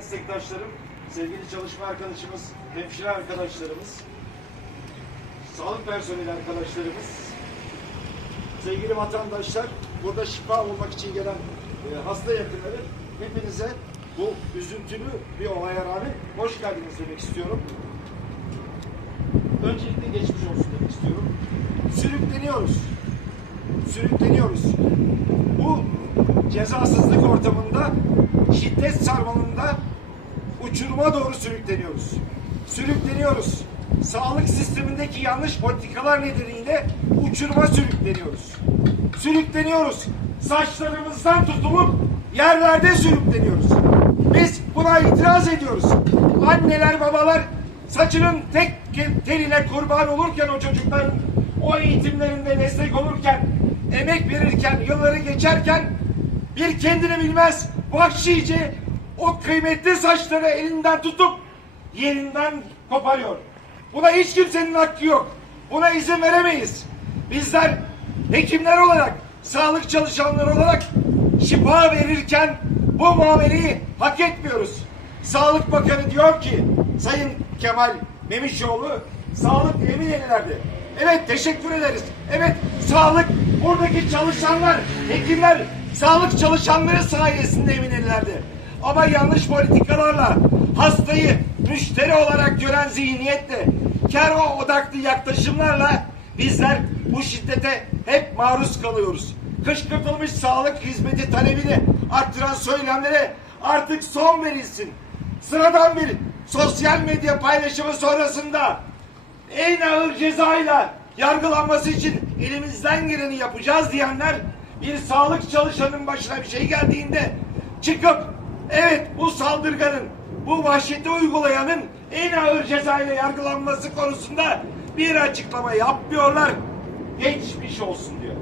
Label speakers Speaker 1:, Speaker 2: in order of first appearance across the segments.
Speaker 1: meslektaşlarım, sevgili çalışma arkadaşımız, hemşire arkadaşlarımız, sağlık personeli arkadaşlarımız, sevgili vatandaşlar, burada şifa olmak için gelen e, hasta yakınları, hepinize bu üzüntülü bir olaya rağmen hoş geldiniz demek istiyorum. Öncelikle geçmiş olsun demek istiyorum. Sürükleniyoruz. Sürükleniyoruz. Bu cezasızlık ortamında şiddet sarmalında uçuruma doğru sürükleniyoruz. Sürükleniyoruz. Sağlık sistemindeki yanlış politikalar nedeniyle uçuruma sürükleniyoruz. Sürükleniyoruz. Saçlarımızdan tutulup yerlerde sürükleniyoruz. Biz buna itiraz ediyoruz. Anneler, babalar saçının tek teline kurban olurken o çocukların o eğitimlerinde destek olurken, emek verirken, yılları geçerken bir kendini bilmez vahşice o kıymetli saçları elinden tutup yerinden koparıyor. Buna hiç kimsenin hakkı yok. Buna izin veremeyiz. Bizler hekimler olarak, sağlık çalışanları olarak şifa verirken bu muameleyi hak etmiyoruz. Sağlık Bakanı diyor ki Sayın Kemal Memişoğlu sağlık emin ellerde. Evet teşekkür ederiz. Evet sağlık buradaki çalışanlar, hekimler, sağlık çalışanları sayesinde emin ellerde. Ama yanlış politikalarla hastayı müşteri olarak gören zihniyetle, kar odaklı yaklaşımlarla bizler bu şiddete hep maruz kalıyoruz. Kışkırtılmış sağlık hizmeti talebini arttıran söylemlere artık son verilsin. Sıradan bir sosyal medya paylaşımı sonrasında en ağır cezayla yargılanması için elimizden geleni yapacağız diyenler bir sağlık çalışanının başına bir şey geldiğinde çıkıp evet bu saldırganın bu vahşeti uygulayanın en ağır cezayla yargılanması konusunda bir açıklama yapmıyorlar. Geçmiş olsun diyor.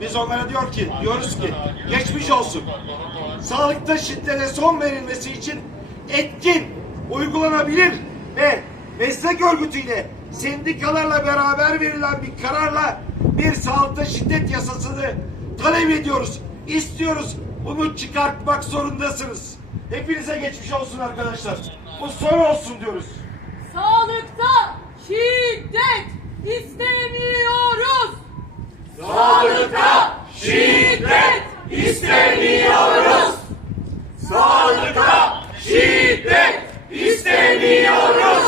Speaker 1: Biz onlara diyor ki, diyoruz ki geçmiş olsun. Sağlıkta şiddete son verilmesi için etkin, uygulanabilir ve meslek örgütüyle sendikalarla beraber verilen bir kararla bir sağlıkta şiddet yasasını talep ediyoruz. İstiyoruz. Bunu çıkartmak zorundasınız. Hepinize geçmiş olsun arkadaşlar. Bu son olsun diyoruz.
Speaker 2: Sağlıkta şiddet istemiyoruz.
Speaker 3: Sağlıkta şiddet istemiyoruz. Sağlıkta şiddet istemiyoruz.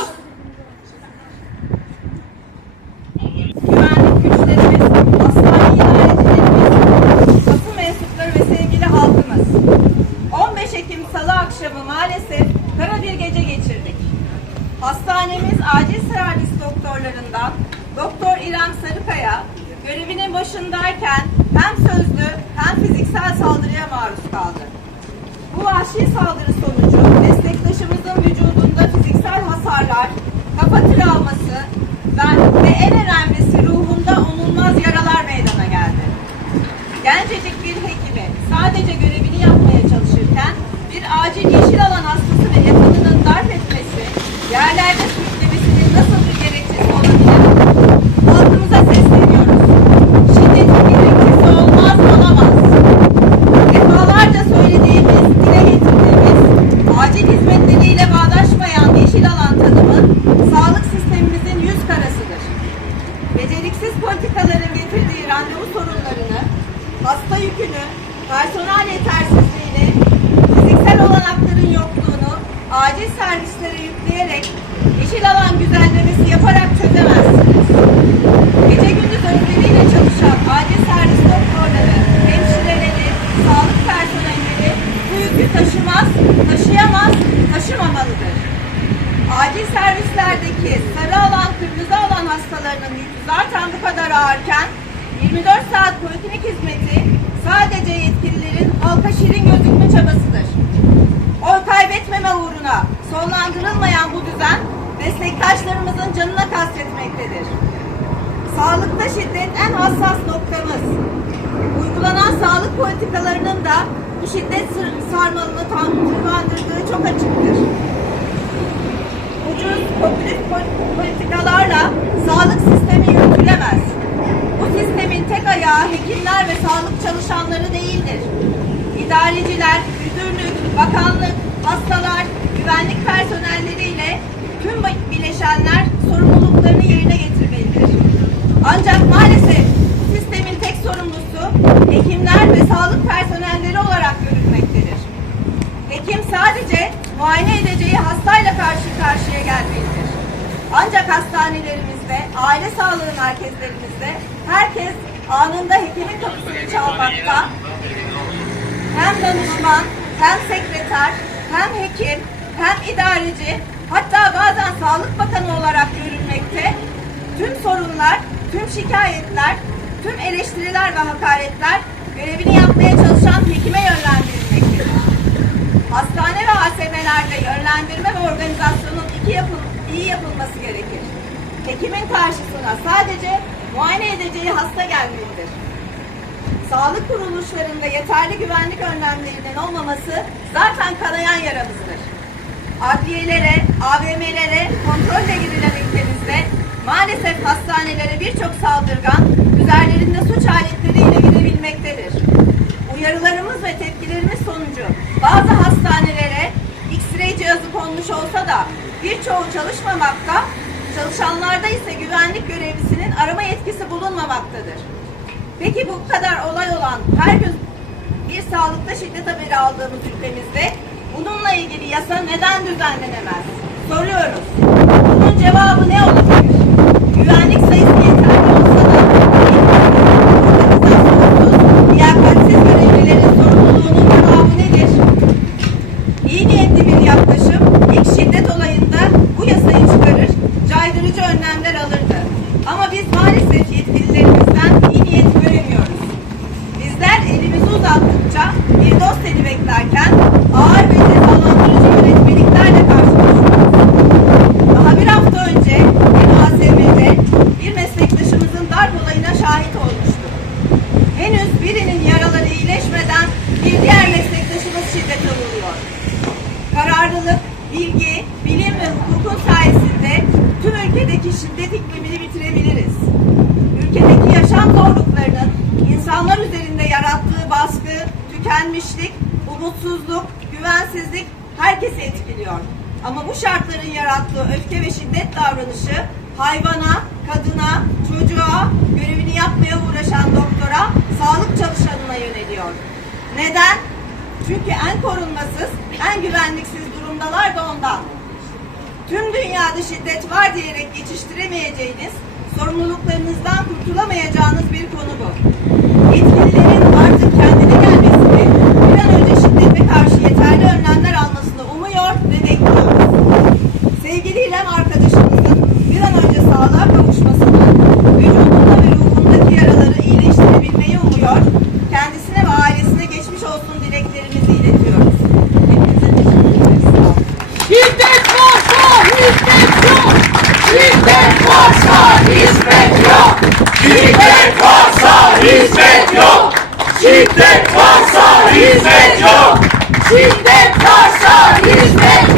Speaker 4: Hastanemiz acil servis doktorlarından Doktor İrem Sarıkaya görevinin başındayken hem sözlü hem fiziksel saldırıya maruz kaldı. Bu vahşi saldırı sonucu meslektaşımızın vücudunda fiziksel hasarlar, Beceriksiz politikaların getirdiği randevu sorunlarını, hasta yükünü, personel yetersizliğini, fiziksel olanakların yokluğunu acil servislere yükleyerek yeşil alan güzellemesi yaparak çözemezsiniz. Gece gündüz özveriyle çalışan acil servis doktorları, hemşireleri, sağlık personelleri bu yükü taşımaz, taşıyamaz, taşımamalıdır. Acil servislerdeki sarı alan, kırmızı alan hastalarının yükü zaten bu kadar ağırken 24 saat poliklinik hizmeti sadece yetkililerin halka şirin gözükme çabasıdır. Oy kaybetmeme uğruna sonlandırılmayan bu düzen meslektaşlarımızın canına kastetmektedir. Sağlıkta şiddet en hassas noktamız. Uygulanan sağlık politikalarının da bu şiddet sarmalını tam tırmandırdığı çok açıktır. Ucuz, popülist pol- politikalarla sağlık sistemi yürütülemez. Sistemin tek ayağı hekimler ve sağlık çalışanları değildir. İdareciler, müdürlük, bakanlık, hastalar, güvenlik personelleriyle tüm bileşenler sorumluluklarını yerine getirmelidir. Ancak maalesef sistemin tek sorumlusu hekimler ve sağlık personelleri olarak görülmektedir. Hekim sadece muayene edeceği hastayla karşı karşıya gelmelidir. Ancak hastanelerimizde, aile sağlığı merkezlerimizde herkes anında hekimin kapısını çalmakta, hem danışman, hem sekreter, hem hekim, hem idareci, hatta bazen Sağlık Bakanı olarak görülmekte. Tüm sorunlar, tüm şikayetler, tüm eleştiriler ve hakaretler görevini yapmaya çalışan hekime yönlendirilmektedir. Hastane ve ASM'lerde yönlendirme ve organizasyonun iki yapıl iyi yapılması gerekir. Hekimin karşısına sadece muayene edeceği hasta gelmelidir. Sağlık kuruluşlarında yeterli güvenlik önlemlerinin olmaması zaten kanayan yaramızdır. Adliyelere, AVM'lere kontrolle girilen ülkemizde maalesef hastanelere birçok saldırgan üzerlerinde suç aletleriyle girebilmektedir. Uyarılarımız ve tepkilerimiz sonucu bazı hastanelere X-ray cihazı konmuş olsa da birçoğu çalışmamakta, çalışanlarda ise güvenlik görevlisinin arama yetkisi bulunmamaktadır. Peki bu kadar olay olan her gün bir sağlıkta şiddet haberi aldığımız ülkemizde bununla ilgili yasa neden düzenlenemez? Soruyoruz. Bunun cevabı ne olabilir? Henüz birinin yaraları iyileşmeden bir diğer meslektaşımız şiddete uğruyor. Kararlılık, bilgi, bilim ve hukukun sayesinde tüm ülkedeki şiddet iklimini bitirebiliriz. Ülkedeki yaşam zorluklarının insanlar üzerinde yarattığı baskı, tükenmişlik, umutsuzluk, güvensizlik herkesi etkiliyor. Ama bu şartların yarattığı öfke ve şiddet davranışı hayvana, kadına, çocuğa, görevini yapmaya uğraşan doktora, sağlık çalışanına yöneliyor. Neden? Çünkü en korunmasız, en güvenliksiz durumdalar da ondan. Tüm dünyada şiddet var diyerek geçiştiremeyeceğiniz, sorumluluklarınızdan kurtulamayacağınız bir konu bu. Yetkililerin artık kendine gelmesini, bir an önce şiddete karşı yeterli önlemler almasını umuyor ve bekliyoruz. Sevgili İlem arkadaşımızın bir an önce sağlığa kavuşmasını, vücudunda ve ruhundaki yaraları iyileştirebilmeyi umuyor, kendisine ve ailesine geçmiş olsun dileklerimizi iletiyoruz. Hepinize teşekkür ederiz. Sağ olun.
Speaker 2: Şiddet varsa hizmet yok.
Speaker 3: Şiddet varsa hizmet yok. Şiddet varsa hizmet yok. Şiddet varsa hizmet yok. Şiddet varsa hizmet yok.